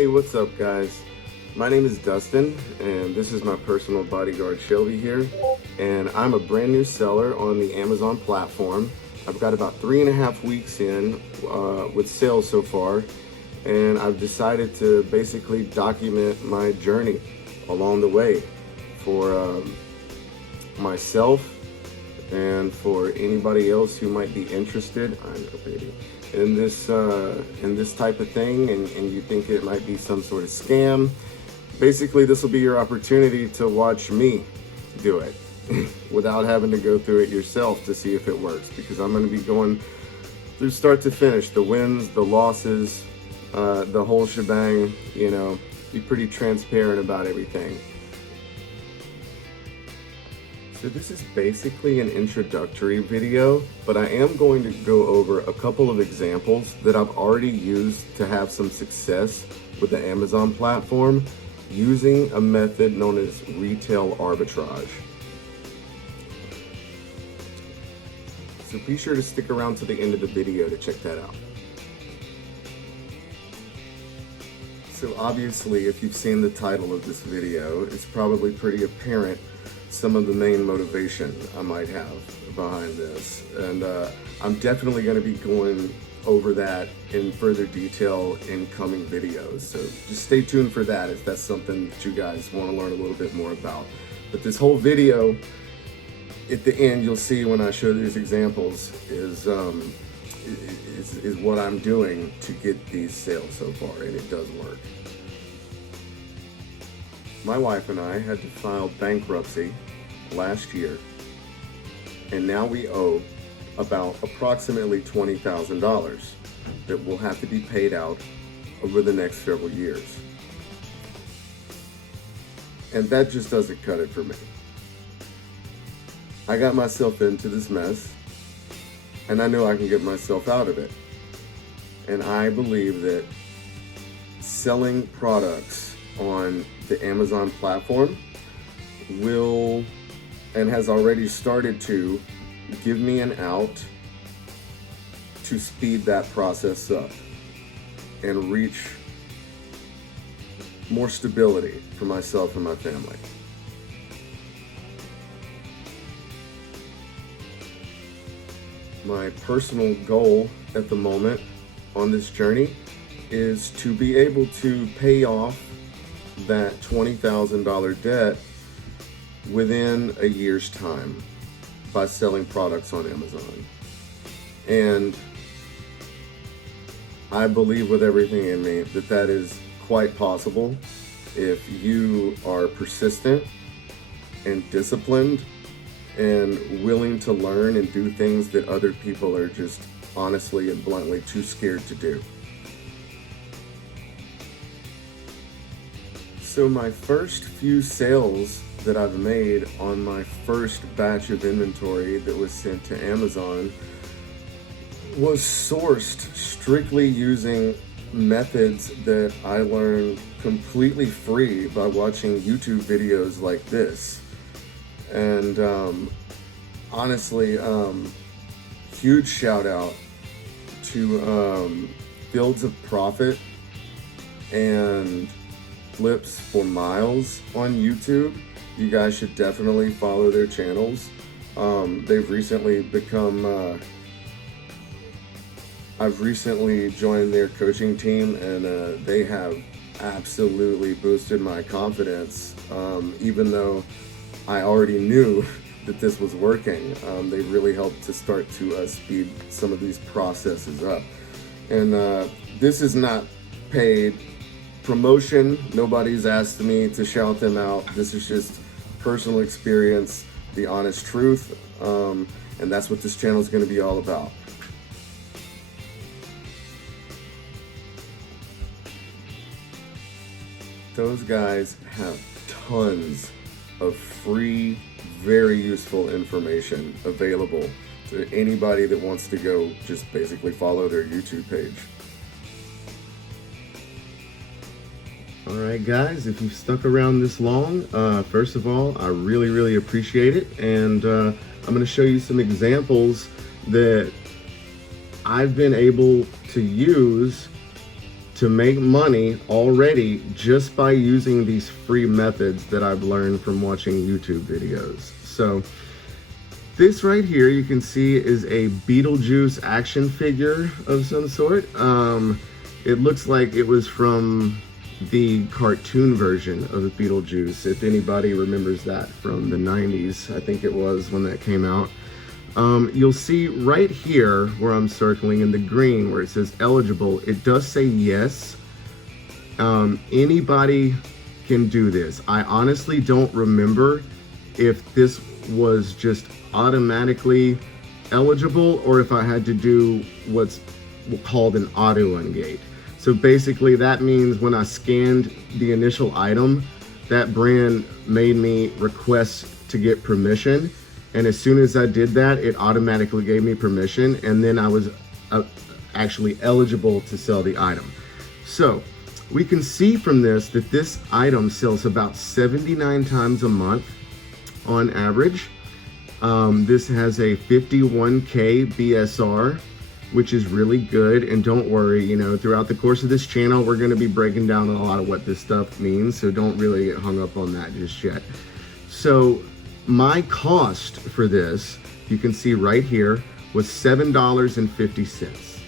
Hey, what's up, guys? My name is Dustin, and this is my personal bodyguard, Shelby here. And I'm a brand new seller on the Amazon platform. I've got about 3.5 weeks in with sales so far, and I've decided to basically document my journey along the way for myself and for anybody else who might be interested. I know, baby. In this type of thing, and you think it might be some sort of scam. Basically, this will be your opportunity to watch me do it without having to go through it yourself to see if it works, because I'm going to be going through start to finish, the wins, the losses, the whole shebang, you know, be pretty transparent about everything. So this is basically an introductory video, but I am going to go over a couple of examples that I've already used to have some success with the Amazon platform using a method known as retail arbitrage. So be sure to stick around to the end of the video to check that out. So obviously, if you've seen the title of this video, it's probably pretty apparent some of the main motivation I might have behind this, and I'm definitely going to be going over that in further detail in coming videos, so just stay tuned for that if that's something that you guys want to learn a little bit more about. But this whole video, at the end, you'll see when I show these examples is what I'm doing to get these sales so far, and it does work. My wife and I had to file bankruptcy last year, and now we owe about approximately $20,000 that will have to be paid out over the next several years. And that just doesn't cut it for me. I got myself into this mess, and I know I can get myself out of it. And I believe that selling products on the Amazon platform will, and has already started to, give me an out to speed that process up and reach more stability for myself and my family. My personal goal at the moment on this journey is to be able to pay off that $20,000 debt within a year's time by selling products on Amazon. And I believe with everything in me that that is quite possible if you are persistent and disciplined and willing to learn and do things that other people are just honestly and bluntly too scared to do. So my first few sales that I've made on my first batch of inventory that was sent to Amazon was sourced strictly using methods that I learned completely free by watching YouTube videos like this. And honestly, huge shout out to Fields of Profit and Flips for Miles on YouTube. You guys should definitely follow their channels. They've recently become, I've recently joined their coaching team, and they have absolutely boosted my confidence. Even though I already knew that this was working, they really helped to start to speed some of these processes up. And this is not paid promotion. Nobody's asked me to shout them out. This is just personal experience, the honest truth, and that's what this channel is going to be all about. Those guys have tons of free, very useful information available to anybody that wants to go just basically follow their YouTube page. Alright guys, if you've stuck around this long, first of all, I really appreciate it, and I'm going to show you some examples that I've been able to use to make money already just by using these free methods that I've learned from watching YouTube videos. So this right here, you can see, is a Beetlejuice action figure of some sort. It looks like it was from the cartoon version of Beetlejuice, if anybody remembers that from the 90s, I think it was when that came out. You'll see right here where I'm circling in the green where it says eligible, it does say yes. Anybody can do this. I honestly don't remember if this was just automatically eligible or if I had to do what's called an auto ungate. So basically that means when I scanned the initial item, that brand made me request to get permission. And as soon as I did that, it automatically gave me permission. And then I was actually eligible to sell the item. So we can see from this that this item sells about 79 times a month on average. This has a 51K BSR, which is really good. And don't worry, you know, throughout the course of this channel, we're going to be breaking down a lot of what this stuff means. So don't really get hung up on that just yet. So my cost for this, you can see right here, was $7.50.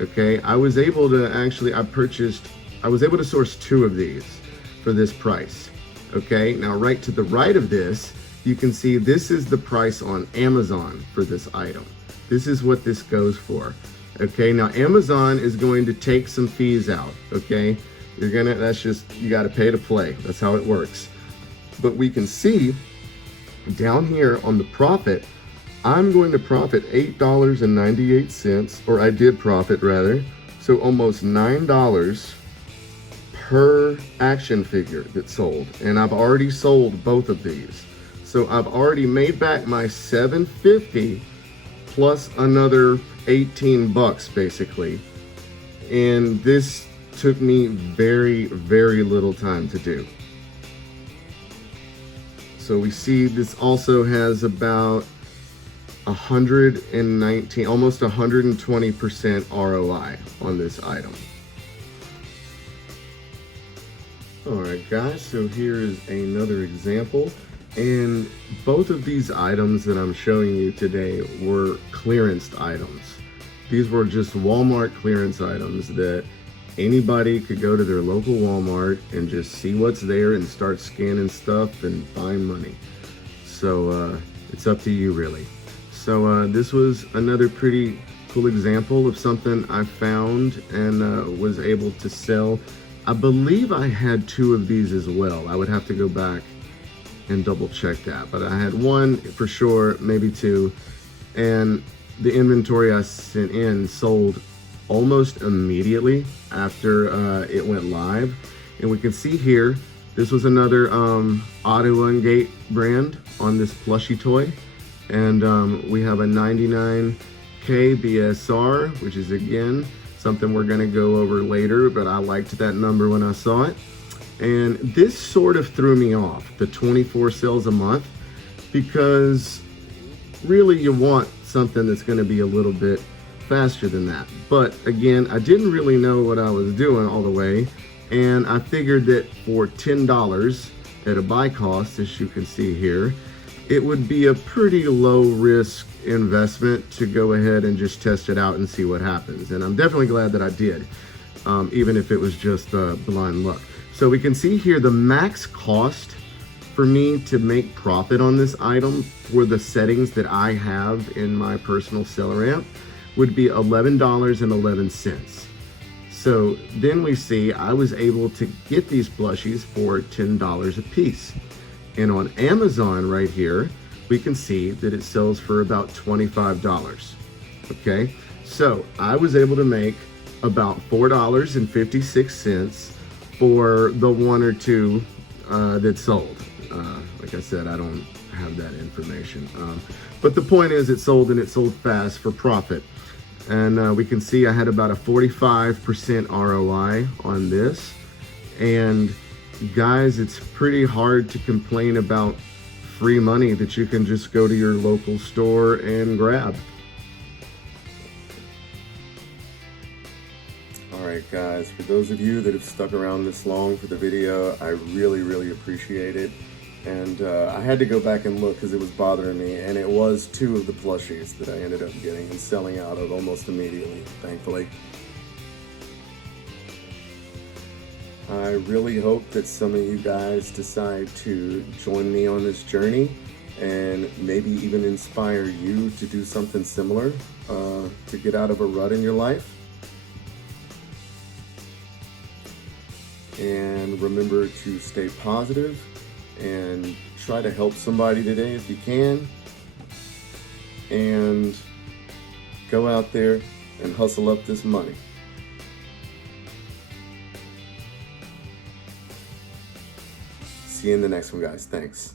Okay, I was able to source 2 of these for this price. Okay, now right to the right of this, you can see this is the price on Amazon for this item. This is what this goes for. Okay, now Amazon is going to take some fees out. Okay, that's just, you got to pay to play. That's how it works. But we can see down here on the profit, I'm going to profit $8.98, or I did profit rather. So almost $9 per action figure that's sold. And I've already sold both of these. So I've already made back my $7.50 plus another 18 bucks basically. And this took me very, very little time to do. So we see this also has about 119, almost 120% ROI on this item. All right, guys, so here's another example. And both of these items that I'm showing you today were clearance items. These were just Walmart clearance items that anybody could go to their local Walmart and just see what's there and start scanning stuff and find money. So it's up to you really. So this was another pretty cool example of something I found and was able to sell. I believe I had 2 of these as well. I would have to go back and double check that, but I had 1 for sure, maybe 2, and the inventory I sent in sold almost immediately after it went live. And we can see here, this was another Auto Ungate brand on this plushie toy, and we have a 99K BSR, which is again something we're going to go over later, but I liked that number when I saw it. And this sort of threw me off, the 24 sales a month, because really you want something that's going to be a little bit faster than that. But again, I didn't really know what I was doing all the way, and I figured that for $10 at a buy cost, as you can see here, it would be a pretty low risk investment to go ahead and just test it out and see what happens. And I'm definitely glad that I did, even if it was just blind luck. So we can see here the max cost for me to make profit on this item for the settings that I have in my personal seller amp would be $11.11. So then we see I was able to get these plushies for $10 a piece. And on Amazon right here, we can see that it sells for about $25. Okay, so I was able to make about $4.56 for the 1 or 2 that sold. Like I said, I don't have that information. But the point is, it sold, and it sold fast for profit. And we can see I had about a 45% ROI on this. And guys, it's pretty hard to complain about free money that you can just go to your local store and grab. All right, guys. For those of you that have stuck around this long for the video, I really appreciate it. And I had to go back and look because it was bothering me, and it was 2 of the plushies that I ended up getting and selling out of almost immediately, thankfully. I really hope that some of you guys decide to join me on this journey and maybe even inspire you to do something similar to get out of a rut in your life. And remember to stay positive and try to help somebody today if you can. And go out there and hustle up this money. See you in the next one, guys. Thanks.